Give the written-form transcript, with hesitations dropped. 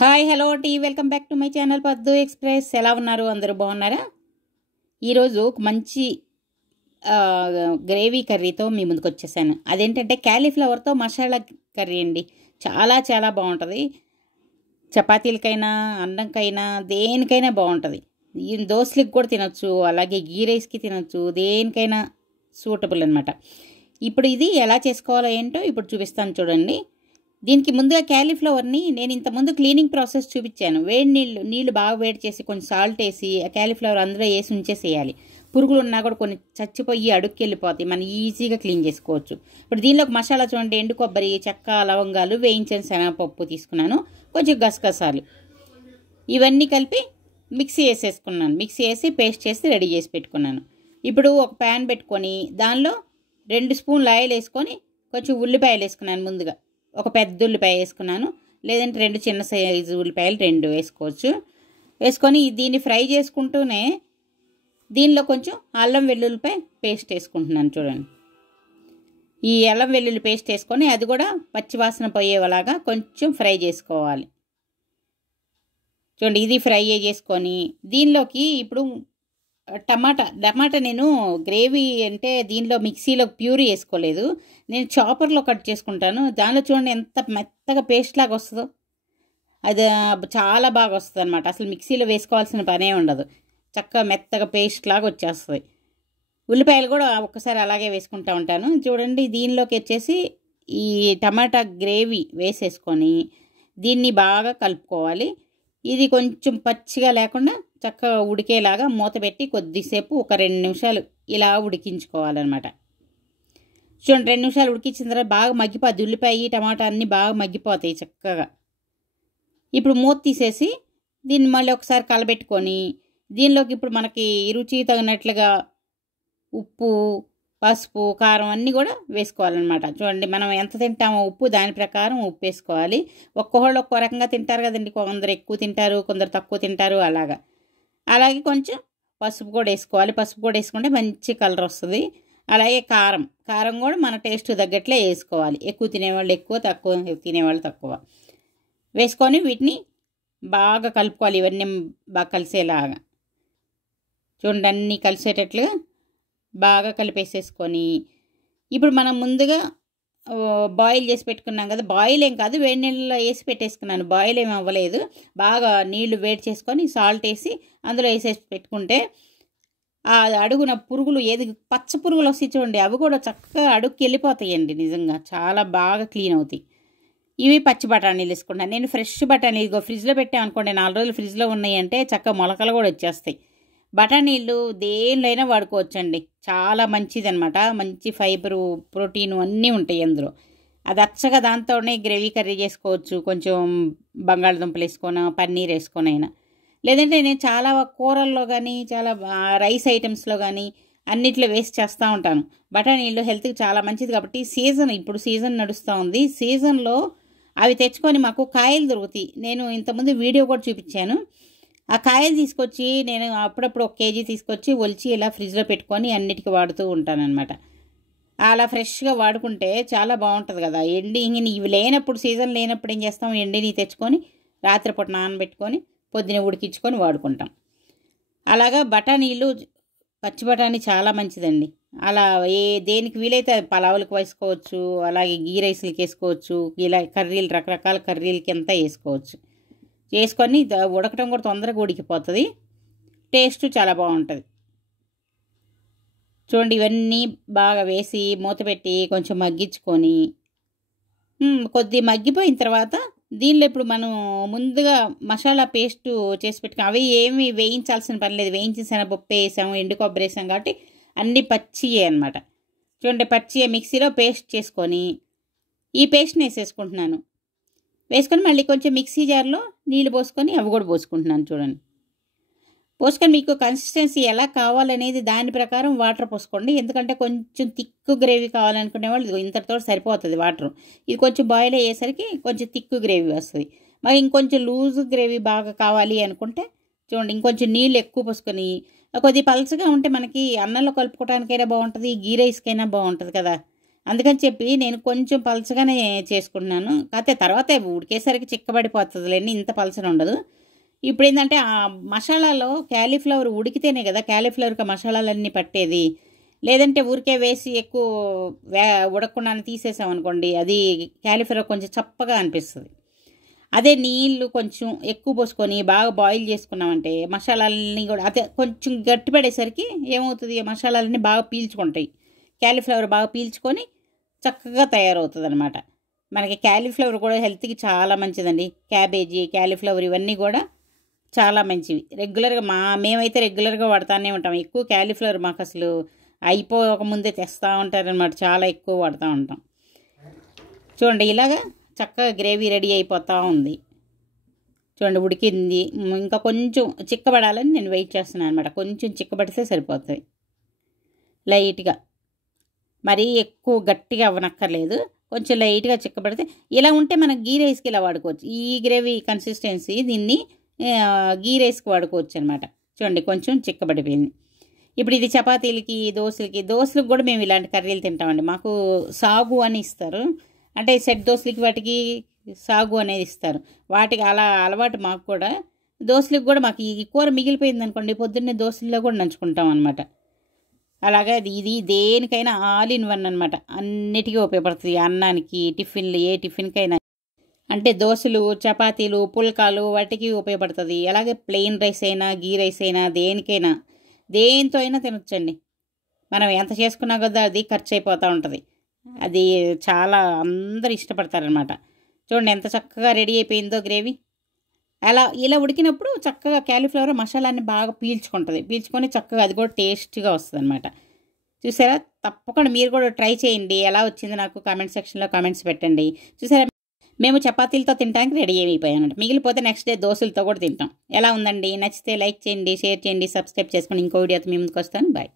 Hi hello టీ welcome back to my channel Paddu express. ఎలా ఉన్నారు? అందరూ బాగున్నారా? ఈరోజు ఒక మంచి గ్రేవీ కర్రీతో మీ ముందుకు వచ్చేసాను. అదేంటంటే క్యాలీఫ్లవర్తో మసాలా కర్రీ అండి. చాలా చాలా బాగుంటుంది. చపాతీలకైనా అన్నంకైనా దేనికైనా బాగుంటుంది. ఈ దోశలకు కూడా తినొచ్చు, అలాగే గీ రైస్కి తినొచ్చు, దేనికైనా సూటబుల్ అనమాట. ఇప్పుడు ఇది ఎలా చేసుకోవాలో ఏంటో ఇప్పుడు చూపిస్తాను చూడండి. దీనికి ముందుగా క్యాలీఫ్లవర్ని నేను ఇంతకుముందు క్లీనింగ్ ప్రాసెస్ చూపించాను. వేడి నీళ్ళు బాగా వేడి చేసి కొంచెం సాల్ట్ వేసి ఆ క్యాలీఫ్లవర్ అందులో వేసి ఉంచేసేయాలి. పురుగులు ఉన్నా కూడా కొన్ని చచ్చిపోయి అడుక్కి వెళ్ళిపోతాయి, మనం ఈజీగా క్లీన్ చేసుకోవచ్చు. ఇప్పుడు దీనిలోకి మసాలా చూడండి, ఎండు కొబ్బరి, చెక్క, లవంగాలు, వేయించిన శనగపప్పు తీసుకున్నాను, కొంచెం గసగసాలు, ఇవన్నీ కలిపి మిక్సీ వేసేసుకున్నాను. మిక్సీ వేసి పేస్ట్ చేసి రెడీ చేసి పెట్టుకున్నాను. ఇప్పుడు ఒక ప్యాన్ పెట్టుకొని దానిలో 2 స్పూన్లు ఆయిల్ వేసుకొని కొంచెం ఉల్లిపాయలు వేసుకున్నాను. ముందుగా ఒక పెద్ద ఉల్లిపాయ వేసుకున్నాను, లేదంటే 2 చిన్న సైజు ఉల్లిపాయలు 2 వేసుకోవచ్చు. వేసుకొని దీన్ని ఫ్రై చేసుకుంటూనే దీనిలో కొంచెం అల్లం వెల్లుల్లిపాయ పేస్ట్ వేసుకుంటున్నాను చూడండి. ఈ అల్లం వెల్లుల్లి పేస్ట్ వేసుకొని అది కూడా పచ్చివాసన పోయేలాగా కొంచెం ఫ్రై చేసుకోవాలి. చూడండి, ఇది ఫ్రై చేసుకొని దీనిలోకి ఇప్పుడు టమాటా నేను గ్రేవీ అంటే దీనిలో మిక్సీలో ప్యూరీ వేసుకోలేదు, నేను చాపర్లో కట్ చేసుకుంటాను. దానిలో చూడండి ఎంత మెత్తగా పేస్ట్ లాగా వస్తుందో, అది చాలా బాగా వస్తుంది అనమాట. అసలు మిక్సీలో వేసుకోవాల్సిన పనే ఉండదు, చక్కగా మెత్తగా పేస్ట్ లాగా వచ్చేస్తుంది. ఉల్లిపాయలు కూడా ఒక్కసారి అలాగే వేసుకుంటూ ఉంటాను. చూడండి, దీనిలోకి వచ్చేసి ఈ టమాటా గ్రేవీ వేసేసుకొని దీన్ని బాగా కలుపుకోవాలి. ఇది కొంచెం పచ్చిగా లేకుండా చక్కగా ఉడికేలాగా మూత పెట్టి కొద్దిసేపు ఒక 2 నిమిషాలు ఇలా ఉడికించుకోవాలన్నమాట. చూడండి, 2 నిమిషాలు ఉడికించిన తర్వాత బాగా మగ్గిపోద్ది, ఉల్లిపాయ టమాటా అన్నీ బాగా మగ్గిపోతాయి చక్కగా. ఇప్పుడు మూత తీసేసి దీన్ని మళ్ళీ ఒకసారి కలబెట్టుకొని దీనిలోకి ఇప్పుడు మనకి రుచి తగినట్లుగా ఉప్పు, పసుపు, కారం అన్నీ కూడా వేసుకోవాలన్నమాట. చూడండి, మనం ఎంత తింటామో ఉప్పు దాని ప్రకారం ఉప్పు వేసుకోవాలి. ఒక్కొక్కళ్ళు ఒక్కో రకంగా తింటారు కదండి, కొందరు ఎక్కువ తింటారు, కొందరు తక్కువ తింటారు, అలాగే కొంచెం పసుపు కూడా వేసుకోవాలి. పసుపు కూడా వేసుకుంటే మంచి కలర్ వస్తుంది. అలాగే కారం కూడా మన టేస్ట్ తగ్గట్లే వేసుకోవాలి. ఎక్కువ తినేవాళ్ళు ఎక్కువ, తక్కువ తినేవాళ్ళు తక్కువ వేసుకొని వీటిని బాగా కలుపుకోవాలి. ఇవన్నీ బాగా కలిసేలాగా చూడండి, అన్నీ కలిసేటట్లుగా బాగా కలిపేసేసుకొని ఇప్పుడు మనం ముందుగా బాయిల్ చేసి పెట్టుకున్నాం కదా, బాయిల్ ఏం కాదు, వేడి నీళ్ళలో వేసి పెట్టేసుకున్నాను, బాయిల్ ఏమి అవ్వలేదు. బాగా నీళ్లు వేడి చేసుకొని సాల్ట్ వేసి అందులో వేసేసి పెట్టుకుంటే ఆ అడుగున పురుగులు ఏది పచ్చ పురుగులు వస్తాయి చూడండి, అవి కూడా చక్కగా అడుగుకి వెళ్ళిపోతాయండి. నిజంగా చాలా బాగా క్లీన్ అవుతాయి. ఇవి పచ్చి బఠానీలు వేసుకున్నాను నేను. ఫ్రెష్ బఠానీలు ఇదిగో ఫ్రిడ్జ్లో పెట్టామనుకోండి, 4 రోజులు ఫ్రిడ్జ్లో ఉన్నాయంటే చక్కగా మొలకలు కూడా వచ్చేస్తాయి. బఠానీలు దేనిలో వాడుకోవచ్చండి, చాలా మంచిదన్నమాట. మంచి ఫైబరు, ప్రోటీను అన్నీ ఉంటాయి అందులో. అది అచ్చగా దాంతోనే గ్రేవీ కర్రీ చేసుకోవచ్చు. కొంచెం బంగాళదుంపలు వేసుకొని, పన్నీర్ వేసుకొని అయినా, లేదంటే నేను చాలా కూరల్లో కానీ చాలా రైస్ ఐటమ్స్లో కానీ అన్నిట్లో వేస్ట్ చేస్తూ ఉంటాను. బఠానీలు హెల్త్కి చాలా మంచిది కాబట్టి ఇప్పుడు సీజన్ నడుస్తూ ఉంది. సీజన్లో అవి తెచ్చుకొని మాకు కాయలు దొరుకుతాయి. నేను ఇంతకుముందు వీడియో కూడా చూపించాను. ఆ కాయలు తీసుకొచ్చి నేను అప్పుడప్పుడు 1 కేజీ తీసుకొచ్చి ఒలిచి ఇలా ఫ్రిడ్జ్లో పెట్టుకొని అన్నిటికీ వాడుతూ ఉంటానన్నమాట. అలా ఫ్రెష్గా వాడుకుంటే చాలా బాగుంటుంది కదా. ఇవి లేనప్పుడు, సీజన్ లేనప్పుడు ఏం చేస్తాం, ఎండిని తెచ్చుకొని రాత్రిపూట నానబెట్టుకొని పొద్దున ఉడికించుకొని వాడుకుంటాం. అలాగా బఠానీలు, పచ్చి బఠానీ చాలా మంచిదండి. అలా దేనికి వీలైతే పలావులకు వేసుకోవచ్చు, అలాగే గీ రైస్లకి వేసుకోవచ్చు, ఇలా కర్రీలు రకరకాల కర్రీలకి అంతా వేసుకోవచ్చు. చేసుకొని ఉడకటం కూడా తొందరగా ఉడికిపోతుంది, టేస్ట్ చాలా బాగుంటుంది. చూడండి, ఇవన్నీ బాగా వేసి మూత పెట్టి కొంచెం మగ్గించుకొని కొద్ది మగ్గిపోయిన తర్వాత దీనిలో ఇప్పుడు మనం ముందుగా మసాలా పేస్ట్ చేసి పెట్టుకుని అవి ఏమి వేయించాల్సిన పని లేదు. వేయించిన శనగపప్పు వేసాము, ఎండు కొబ్బరి వేసాం కాబట్టి అన్నీ పచ్చియే అనమాట. చూడండి, పచ్చియే మిక్సీలో పేస్ట్ చేసుకొని ఈ పేస్ట్ని వేసేసుకుంటున్నాను. వేసుకొని మళ్ళీ కొంచెం మిక్సీ జార్లో నీళ్ళు పోసుకొని అవి కూడా పోసుకుంటున్నాను. చూడండి, పోసుకొని మీకు కన్సిస్టెన్సీ ఎలా కావాలనేది దాని ప్రకారం వాటర్ పోసుకోండి. ఎందుకంటే కొంచెం థిక్ గ్రేవీ కావాలనుకునే వాళ్ళు ఇంతటితో సరిపోతుంది వాటర్. ఇది కొంచెం బాయిల్ అయ్యేసరికి కొంచెం థిక్ గ్రేవీ వస్తుంది. మరి ఇంకొంచెం లూజ్ గ్రేవీ బాగా కావాలి అనుకుంటే చూడండి, ఇంకొంచెం నీళ్ళు ఎక్కువ పోసుకొని, కొద్ది పలుచగా ఉంటే మనకి అన్నంలో కలుపుకోవడానికైనా బాగుంటుంది, గీ రైస్కైనా బాగుంటుంది కదా. అందుకని చెప్పి నేను కొంచెం పలచగానే చేసుకుంటున్నాను. కాకపోతే తర్వాత ఉడికేసరికి చిక్కబడిపోతుందిలేండి, ఇంత పలచన ఉండదు. ఇప్పుడు ఏంటంటే ఆ మసాలాలో క్యాలీఫ్లవర్ ఉడికితేనే కదా క్యాలీఫ్లవర్కి మసాలాలన్నీ పట్టేది. లేదంటే ఊరికే వేసి ఎక్కువ ఉడకకుండానే తీసేసామనుకోండి, అది క్యాలీఫ్లవర్ కొంచెం చప్పగా అనిపిస్తుంది. అదే నీళ్ళు కొంచెం ఎక్కువ పోసుకొని బాగా బాయిల్ చేసుకున్నామంటే మసాలాలన్నీ కూడా అదే కొంచెం గట్టిపడేసరికి ఏమవుతుంది, మసాలాలన్నీ బాగా పీల్చుకుంటాయి. క్యాలీఫ్లవర్ బాగా పీల్చుకొని చక్కగా తయారవుతుంది అనమాట. మనకి క్యాలీఫ్లవర్ కూడా హెల్త్కి చాలా మంచిదండి. క్యాబేజీ, క్యాలీఫ్లవర్ ఇవన్నీ కూడా చాలా మంచివి. రెగ్యులర్గా మేమైతే రెగ్యులర్గా వాడుతూనే ఉంటాం. ఎక్కువ క్యాలీఫ్లవర్ మాకు అసలు అయిపోకముందే తెస్తూ ఉంటారనమాట, చాలా ఎక్కువ వాడుతూ ఉంటాం. చూడండి ఇలాగా చక్కగా గ్రేవీ రెడీ అయిపోతూ ఉంది. చూడండి ఉడికింది. ఇంకా కొంచెం చిక్కబడాలని నేను వెయిట్ చేస్తున్నాను అనమాట. కొంచెం చిక్కబడితే సరిపోతుంది లైట్గా, మరీ ఎక్కువ గట్టిగా అవ్వనక్కర్లేదు, కొంచెం లైట్గా చిక్కబడితే. ఇలా ఉంటే మనం గీ రైస్కి ఇలా వాడుకోవచ్చు. ఈ గ్రేవీ కన్సిస్టెన్సీ దీన్ని గీ రైస్కి వాడుకోవచ్చు అనమాట. చూడండి కొంచెం చిక్కబడిపోయింది. ఇప్పుడు ఇది చపాతీలకి, దోశలకు కూడా మేము ఇలాంటి కర్రీలు తింటామండి. మాకు సాగు అని ఇస్తారు, అంటే సెట్ దోశలకి వాటికి సాగు అనేది ఇస్తారు. వాటికి అలా అలవాటు మాకు కూడా. దోశలకు కూడా మాకు ఈ కూర మిగిలిపోయింది అనుకోండి, పొద్దున్నే దోశల్లో కూడా నంచుకుంటాం అనమాట. అలాగే ఇది దేనికైనా ఆల్ ఇన్ వన్ అనమాట. అన్నిటికీ ఉపయోగపడుతుంది. అన్నానికి, టిఫిన్లు, ఏ టిఫిన్కైనా, అంటే దోశలు, చపాతీలు, పుల్కాలు వాటికి ఉపయోగపడుతుంది. అలాగే ప్లెయిన్ రైస్ అయినా, గీ రైస్ అయినా, దేనికైనా దేంతో అయినా తినొచ్చండి. మనం ఎంత చేసుకున్నా కదా అది ఖర్చు అయిపోతూ ఉంటుంది. అది చాలా అందరు ఇష్టపడతారనమాట. చూడండి ఎంత చక్కగా రెడీ అయిపోయిందో గ్రేవీ. ఇలా ఉడికినప్పుడు చక్కగా క్యాలీఫ్లవర్ మసాలాన్ని బాగా పీల్చుకొని చక్కగా అది కూడా టేస్టీగా వస్తుంది అనమాట. చూసారా, తప్పకుండా మీరు కూడా ట్రై చేయండి. ఎలా వచ్చింది నాకు కామెంట్ సెక్షన్లో కామెంట్స్ పెట్టండి. చూసారా, మేము చపాతీలతో తినడానికి రెడీ అయిపోయామంట. మిగిలిపోతే నెక్స్ట్ డే దోశలతో కూడా తింటాం. ఎలా ఉందండి? నచ్చితే లైక్ చేయండి, షేర్ చేయండి, సబ్స్క్రైబ్ చేసుకోండి. ఇంకో వీడియోతో మీ ముందుకు వస్తాను. బాయ్.